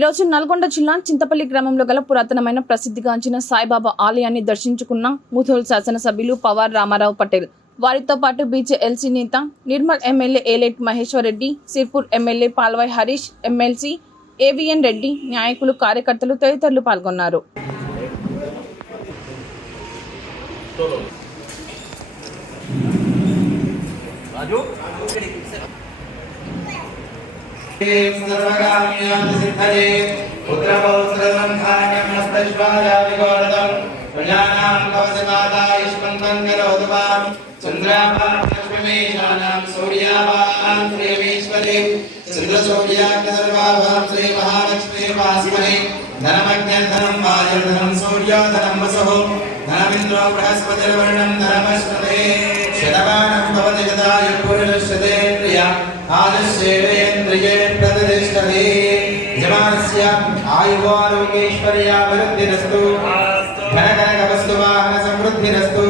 ఈరోజు నల్గొండ జిల్లా చింతపల్లి గ్రామంలో గల పురాతనమైన ప్రసిద్ధిగాంచిన సాయిబాబా ఆలయాన్ని దర్శించుకున్న ముథోల్ శాసనసభ్యులు పవార్ రామారావు పటేల్. వారితో పాటు బీజేఎల్సీ నేత Nirmal MLA Eleti Maheshwar Reddy Sirpur MLA Palvai Harish MLC AVN Reddy నాయకులు కార్యకర్తలు తదితరులు పాల్గొన్నారు. सर्वकाम्यान्तसिद्धये पुत्रपौत्रसन्धानं हस्तश्वायाविगोरदं प्रजानां भवति माता युष्मन्तं करोतु वां चन्द्राभालक्ष्मीशानां सूर्याभां प्रेमेश्वरे चन्द्रसूर्याग्रसर्वाभां श्रीमहालक्ष्मीर्वास्महे धनमज्ञधनं वायुर्धनं सूर्योधनं वसुः धनमिन्द्रो बृहस्पतिर्वर्णं धनमश्वते शतमानं भवति गदायुः ఆనుశ్రేణేంద్రియే ప్రతిష్టతి యజమానస్య ఆయువారోగ్యేశ్వర్యాభివృద్ధిరస్తు ధనకనక వస్తువాహన సమృద్ధిరస్తు